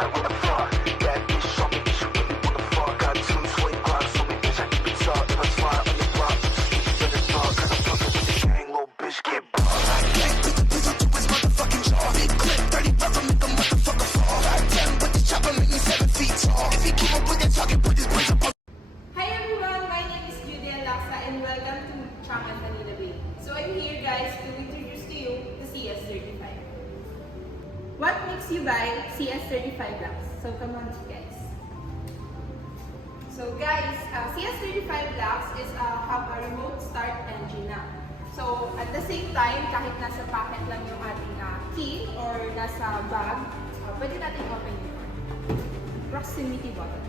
like, what the fuck? Bad bitch, show me that you really wanna fuck. Got two sweet blocks, so me bitch, I keep it tucked. If I slide on your block, you just keep it in the dark. Cause I'm fucking with the gang, little bitch, get bucked. Gang with the pistol to his motherfucking jaw. Big clip, 30 rubber, make a motherfucker fall. I tell him with the chopper, make me 7 feet tall. If he keep up with the target, put his brains up on. Hi everyone, my name is Judy Laksa and welcome to Changan Manila Bay. So I'm here guys to introduce to you the CS35. What makes you buy CS35 Lux? So come on guys. So guys, CS35 Lux is have a remote start engine na. So at the same time, kahit nasa pocket lang yung ating key or nasa bag, pwede natin open yung proximity button.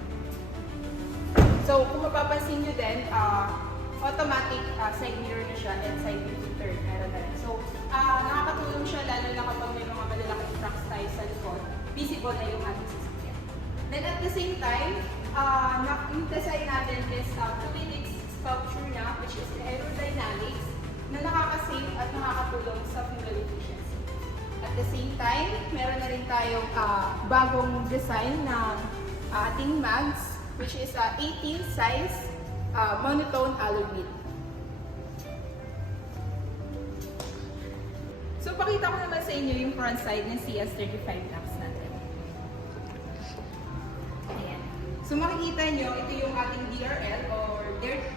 So, kung mapapansin nyo din, automatic side mirror na siya and side view turn. Meron na rin. So, nakakatulong siya lalo na kapag may mga malalaking trucks tayo sa likod, visible na yung ating sasakyan. Then at the same time, yung design natin is fluidic sculpture na, which is aerodynamics, na nakakasave at nakakatulong sa fuel efficiency. At the same time, meron na rin tayong bagong design ng ating mags, which is 18 size monotone alloy wheel. So pakita ko naman sa inyo yung front side ng CS35 Lux natin. Ayan. So makikita nyo, ito yung ating DRL or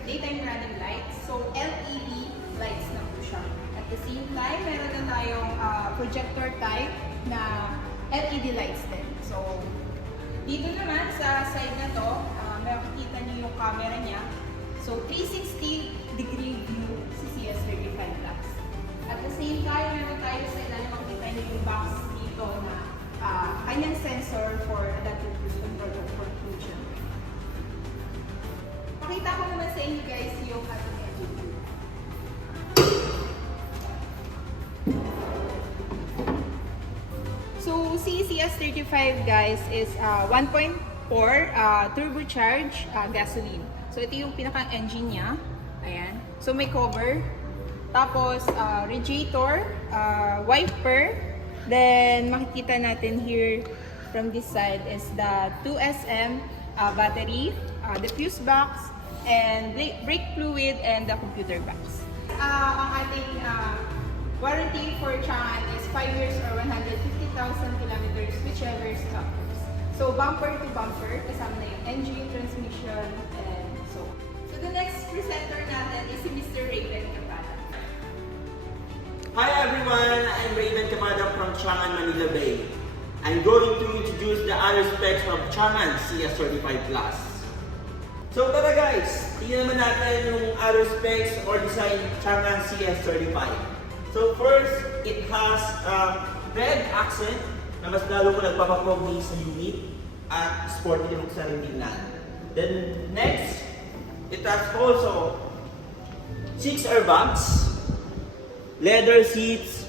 daytime running lights. So LED lights na po siya. At the same time, meron na tayong projector type na LED lights din. So dito naman sa side na to, makikita niyo yung camera niya. So, 360-degree view si CS35 Lux. At the same time, meron tayo sa ilalim, makikita niyo yung box dito na kanyang sensor for adaptive cruise control or for cruise. Pakita ko naman sa inyo guys yung ating engine. So, CS35 guys is 1.4 turbocharged gasoline. So, ito yung pinaka-engine niya. Ayan. So, may cover. Tapos, radiator, wiper. Then, makikita natin here from this side is the 2SM battery, the fuse box, and brake fluid, and the computer box. Ang ating warranty for Changan is 5 years or 150,000 kilometers, whichever stops. So, bumper to bumper, kasama na yung engine, transmission, and so. So, the next presenter natin is si Mr. Raven Capada. Hi everyone, I'm Raven Capada from Changan Manila Bay. I'm going to introduce the other specs of Changan CS35 Plus. So tara guys, tingnan naman natin yung other specs or design Changan CS35. So first, it has a red accent na mas lalo ko nagpapapogi sa unit at sporty yung sa tingnan. Then next, it has also 6 airbags, leather seats,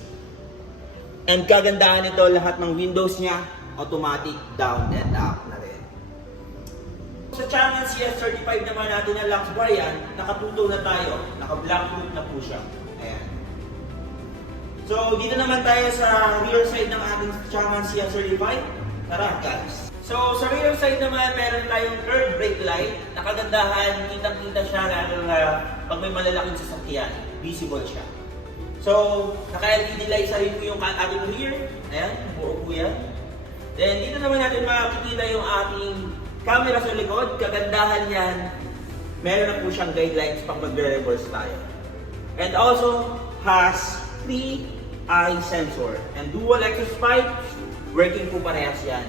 and kagandahan nito lahat ng windows niya automatic down and up na rin. Sa Changan CS35 naman natin na Lux variant, nakatuto na tayo, naka-black roof na po siya. Ayan. So, dito naman tayo sa rear side ng ating Changan CS35. Tara, guys. So, sa rear side naman, meron tayong curved brake light. Nakagandahan, kitang-kita siya lalo na pag may malalaking sasakyan. Visible siya. So, naka-LED light sa rin po yung ating rear. Ayan, buo po yan. Then, dito naman natin makikita yung ating camera sa likod. Kagandahan yan, meron na po siyang guidelines pag magre-reverse tayo. And also, has 3-eye sensor and dual exhaust pipes, working po parehas yan.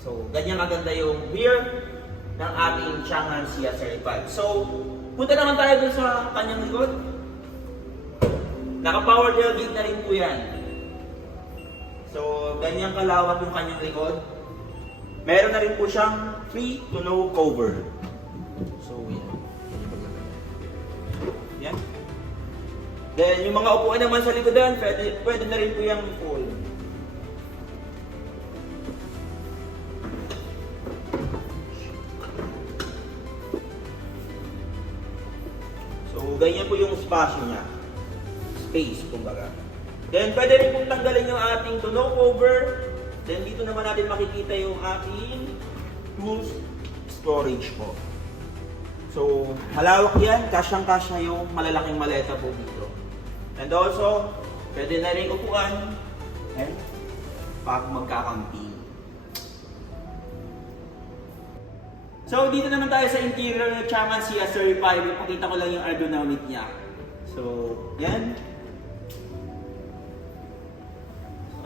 So, ganyan maganda yung rear ng ating Changan CS35. So, punta naman tayo dun sa kanyang likod. Naka-power tailgate na rin po yan. So, ganyan kalawak yung kanyang likod. Meron na rin po siyang free to no cover. So, yan. Then, yung mga upuan naman sa likodan, pwede na rin po yung fold. So, ganyan po yung spasyo niya. Space, kumbaga. Then, pwede rin pong tanggalin yung ating to no cover Then dito naman natin makikita yung ating tools storage po. So, malawak yan. Kasyang-kasya yung malalaking maleta po dito. And also, pwede na rin upuan. And, pag magkakamping. So, dito naman tayo sa interior ng Changan CS35. Ipakita ko lang yung ergonomic niya. So, yan.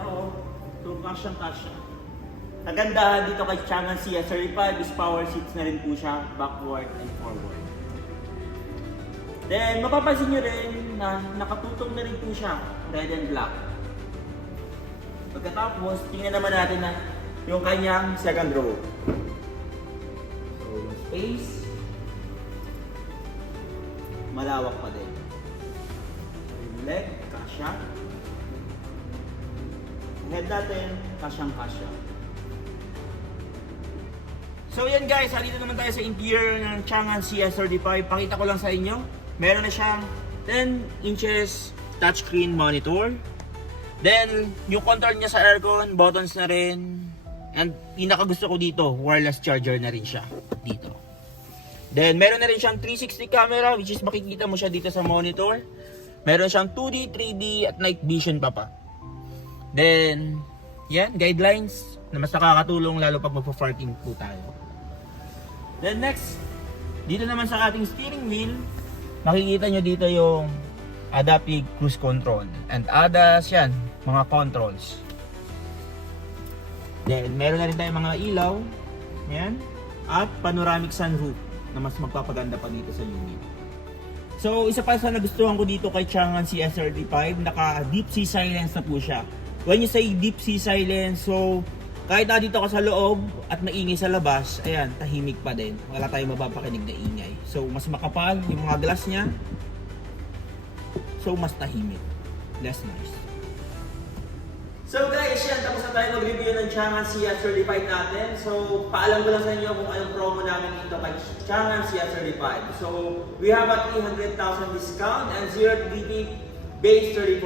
Oo. So, kasyang-kasya. Kagandahan dito kay Changan CS35 is power seats na rin po siya, backward and forward. Then, mapapansin nyo rin na nakatutong na rin po siya, red and black. Pagkatapos, tingnan naman natin na yung kanyang second row. So, yung space, malawak pa din. Yung leg, kasya. Head natin, kasyang-kasya. So yan guys, dito naman tayo sa interior ng Changan CS35. Pakita ko lang sa inyo, meron na siyang 10 inches touchscreen monitor. Then, yung control niya sa aircon, buttons na rin. And pinaka gusto ko dito, wireless charger na rin siya dito. Then, meron na rin siyang 360 camera, which is makikita mo siya dito sa monitor. Meron siyang 2D, 3D at night vision pa. Then, yan, guidelines na mas nakakatulong lalo pag magpa-parking po tayo. Then next, dito naman sa ating steering wheel, makikita nyo dito yung adaptive cruise control. And ADAS yan, mga controls. Then, meron na rin tayong mga ilaw. Yan. At panoramic sunroof na mas magpapaganda pa dito sa unit. So, isa pa sa nagustuhan ko dito kay Changan CS35, naka deep sea silence na po siya. When you say deep sea silence, so kahit na dito ka sa loob at maingay sa labas, ayan, tahimik pa din. Wala tayong mapapakinig na ingay. So, mas makapal yung mga glass niya. So, mas tahimik. Less noise. So guys, yan, tapos na tayo mag-review ng Changan CS35 natin. So, paalam ko lang sa inyo kung anong promo namin dito kay Changan CS35. So, we have a 300,000 discount and 0 DP base 30%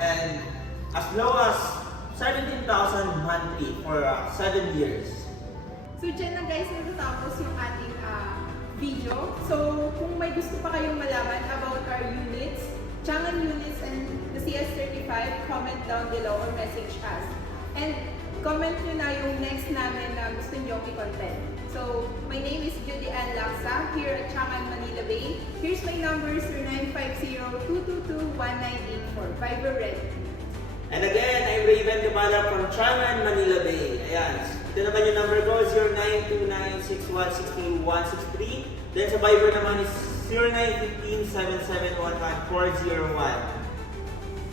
and as low as 17,000 monthly for 7 years. So dyan na guys, natatapos yung ating video. So kung may gusto pa kayong malaman about our units, Changan units and the CS35, comment down below or message us. And comment nyo na yung next namin na gusto nyo i-content. So my name is Judy Ann Laksa here at Changan Manila Bay. Here's my numbers, 0950-222-1984, Viber Red. And again, I'm Raven Cabala from Changan Manila Bay. Ayan, ito naman yung number ko, 0929616163. Then sa Viber naman is 0915-7715-401.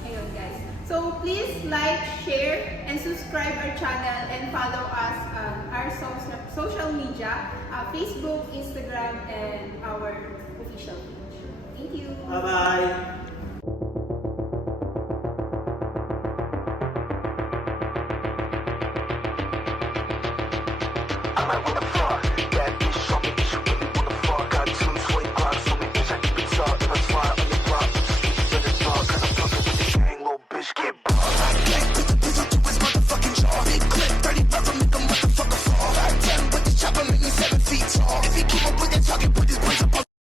Ayun guys. So please like, share, and subscribe our channel and follow us on our social media, Facebook, Instagram, and our official page. Thank you. Bye-bye! I might wanna